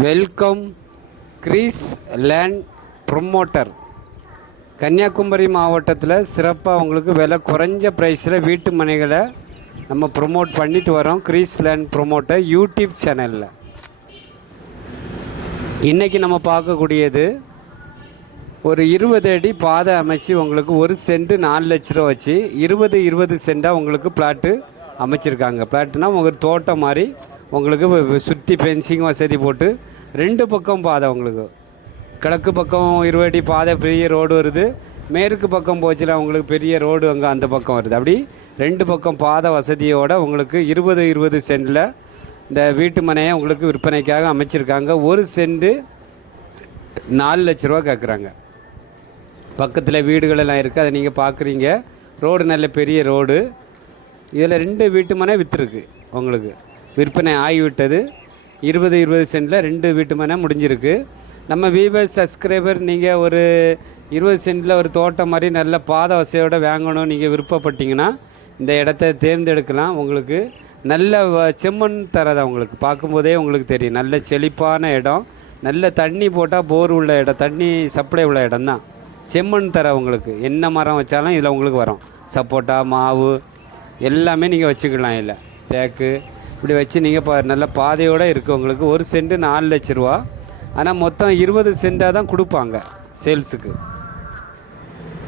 Welcome Greece land promoter. Kanyakumari மாவட்டத்தில் சிறப்பாக உங்களுக்கு விலை குறைஞ்ச ப்ரைஸில் வீட்டு மனைகளை நம்ம ப்ரொமோட் பண்ணிட்டு வரோம். கிரீஸ் லேண்ட் ப்ரொமோட்டர் யூடியூப் சேனலில் இன்றைக்கி நம்ம பார்க்கக்கூடியது ஒரு 20 அடி பாதை அமைச்சு உங்களுக்கு 1 சென்ட் 4 லட்ச ரூபா வச்சு 20 சென்டாக உங்களுக்கு பிளாட்டு அமைச்சிருக்காங்க. பிளாட்டுனா உங்களுக்கு தோட்டம் மாதிரி உங்களுக்கு சுற்றி ஃபென்சிங் வசதி போட்டு 2 பக்கம் பாதை உங்களுக்கு கிழக்கு பக்கம் 20 அடி பாதை பெரிய ரோடு வருது, மேற்கு பக்கம் போச்சுல உங்களுக்கு பெரிய ரோடு அங்கே அந்த பக்கம் வருது. அப்படி 2 பக்கம் பாதை வசதியோடு உங்களுக்கு 20 சென்டில் இந்த வீட்டு மனையை உங்களுக்கு விற்பனைக்காக அமைச்சிருக்காங்க. 1 சென்ட் 4 லட்ச ரூபா கேட்குறாங்க. பக்கத்தில் வீடுகளெல்லாம் இருக்குது, அதை நீங்கள் பார்க்குறீங்க. ரோடு நல்ல பெரிய ரோடு. இதில் 2 வீட்டு மனை விற்றுருக்கு, உங்களுக்கு விற்பனை ஆகிவிட்டது. 20 சென்டில் 2 வீட்டு மனை முடிஞ்சிருக்கு. நம்ம வியூவர்ஸ் சப்ஸ்கிரைபர் நீங்கள் ஒரு 20 சென்டில் ஒரு தோட்டம் மாதிரி நல்ல பாதை வசதியோடு வாங்கணும் நீங்கள் விருப்பப்பட்டீங்கன்னா இந்த இடத்த தேர்ந்தெடுக்கலாம். உங்களுக்கு நல்ல செம்மண் தரதான் உங்களுக்கு பார்க்கும்போதே உங்களுக்கு தெரியும். நல்ல செழிப்பான இடம், நல்ல தண்ணி போட்டால் போர் உள்ள இடம், தண்ணி சப்ளை உள்ள இடம் தான். செம்மண் தர உங்களுக்கு என்ன மரம் வச்சாலும் இதில் உங்களுக்கு வரும். சப்போட்டா, மாவு எல்லாமே நீங்கள் வச்சுக்கலாம். இல்லை தேக்கு இப்படி வச்சு நீங்கள் நல்ல பாதையோடு இருக்குது. உங்களுக்கு 1 சென்ட் 4 லட்ச ரூபா. ஆனால் மொத்தம் 20 சென்டாக தான் கொடுப்பாங்க சேல்ஸுக்கு.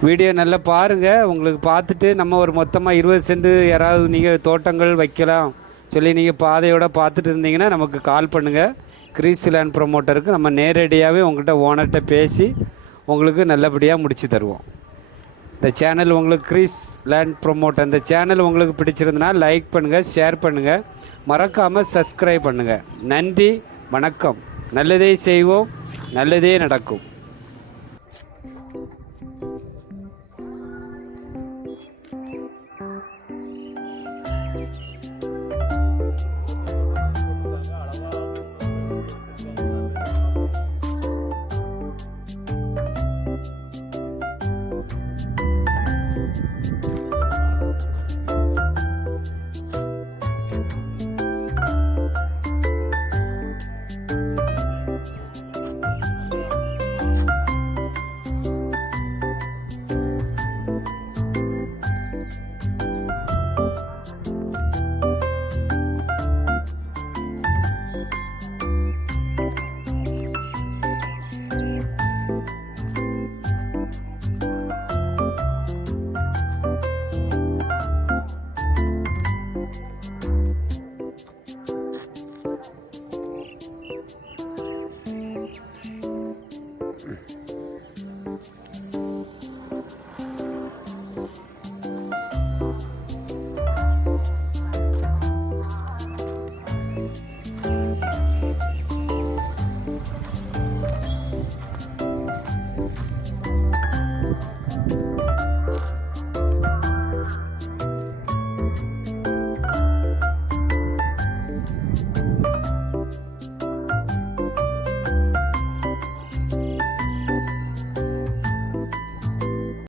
வீடியோ நல்லா பாருங்கள். உங்களுக்கு பார்த்துட்டு நம்ம ஒரு மொத்தமாக 20 சென்ட் யாராவது நீங்கள் தோட்டங்கள் வைக்கலாம் சொல்லி நீங்கள் பாதையோடு பார்த்துட்டு இருந்தீங்கன்னா நமக்கு கால் பண்ணுங்கள். கிரீஸ் லேண்ட் ப்ரொமோட்டருக்கு நம்ம நேரடியாகவே உங்கள்கிட்ட ஓனர்கிட்ட பேசி உங்களுக்கு நல்லபடியாக முடித்து தருவோம். இந்த சேனல் உங்களுக்கு கிரீஸ் லேண்ட் ப்ரொமோட்டர் இந்த சேனல் உங்களுக்கு பிடிச்சிருந்தனா லைக் பண்ணுங்கள், ஷேர் பண்ணுங்கள், மறக்காமல் சப்ஸ்கிரைப் பண்ணுங்கள். நன்றி, வணக்கம். நல்லதே செய்வோம், நல்லதே நடக்கும்.